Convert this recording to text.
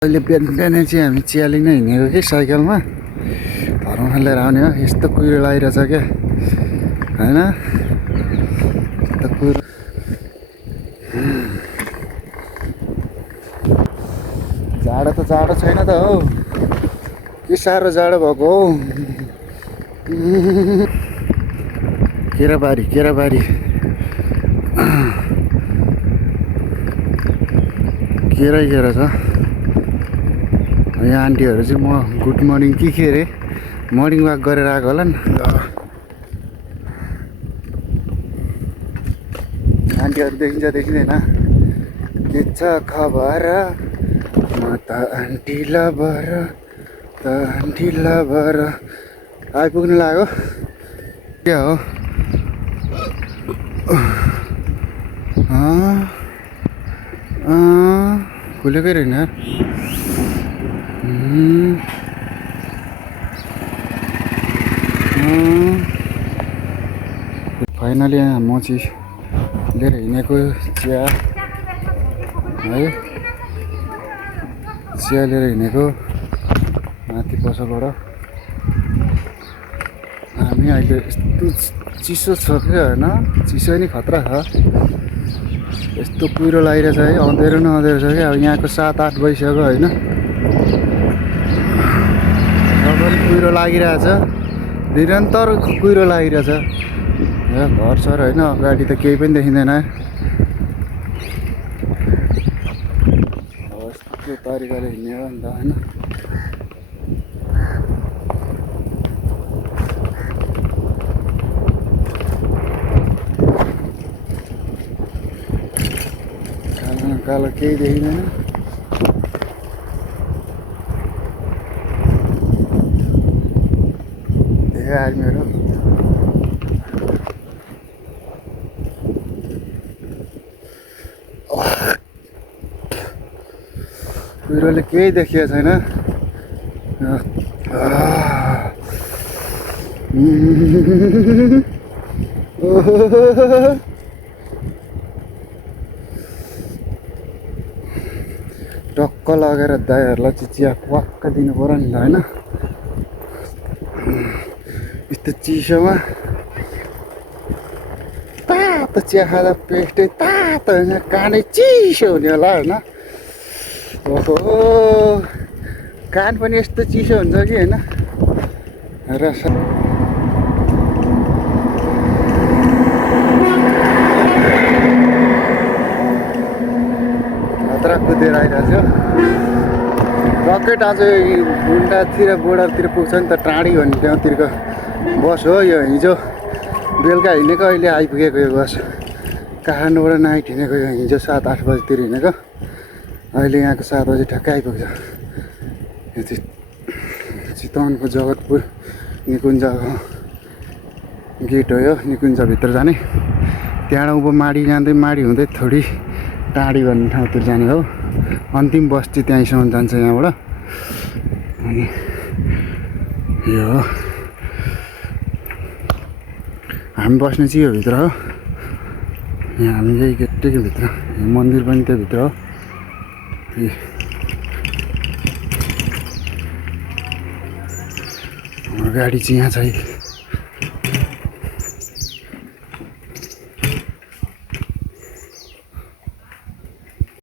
अहिले बिहान बिहानै चाहिँ हामी चिया लिन हिँडेको कि साइकलमा घरमा लिएर आउने हो। यस्तो कुहिरो लागिरहेछ क्या होइन, यस्तो कुहिरो। जाडो त जाडो छैन त हौ, के साह्रो जाडो भएको हौ। केराबारी केराबारी केरै केरा छ यहाँ। आन्टीहरू चाहिँ म गुड मर्निङ के अरे मर्निङ वाक गरेर आएको होला नि। आन्टीहरू देखिन्छ देखिँदैन, के छ खबर, म त आन्टी लभर, त आन्टी लभर। आइपुग्नु लाग्यो के हो खुलेकै रहेन। फाइनली म चाहिँ लिएर हिँडेको चिया है, चिया लिएर हिँडेको माथि पसलबाट। हामी अहिले यस्तो चिसो छ क्या होइन, चिसो नि खतरा छ। यस्तो कुहिरो लागिरहेछ है, अँध्यारो न अँध्यारो छ क्या। अब यहाँको 7-8 बजिसक्यो होइन, सबैले कुहिरो लागिरहेछ, निरन्तर कुहिरो लागिरहेछ। घर सर होइन, अगाडि त केही पनि देखिँदैन। यस्तो तरिकाले हिँड्ने हो नि त होइन। कालो केही देखिँदैन। धेरै आर्मीहरू कुहिरोले केही देखिएको छैन। टक्क लगेर दाइहरूलाई चाहिँ चिया वाक्क दिनु पऱ्यो नि त होइन। यस्तो चिसोमा तातो चिया खाँदा पेटै तातो हुन्छ, कानै चिसो हुने होला होइन। ओहो, कान पनि यस्तो चिसो हुन्छ कि होइन। र खतरा कुदेर आइरहेको छ। रकेट आज बुन्डातिर बोर्डरतिर पुग्छ नि त, टाढी भन्ने ठाउँतिरको बस हो यो। हिजो बेलुका हिँडेको, अहिले आइपुगेको यो बस। काठमाडौँबाट नाइट हिँडेको यो, हिजो 7-8 बजीतिर हिँडेको, अहिले यहाँको 7 बजी ठ्याक्कै आइपुग्छ। यो चाहिँ चितवनको जगतपुर निकुञ्जको गेट हो यो, निकुञ्जभित्र जाने। त्यहाँबाट उँभो माडी जाँदै माडी हुँदै थोडी टाढी भन्ने ठाउँतिर जाने हो। अन्तिम बस चाहिँ त्यहीँसम्म जान्छ यहाँबाट। अनि यो हो हामी बस्ने चाहिँ यो भित्र हो। यहाँ हामी यही गेटकै भित्र, मन्दिर पनि त्यहीँभित्र हो। हाम्रो गाडी चाहिँ यहाँ छ।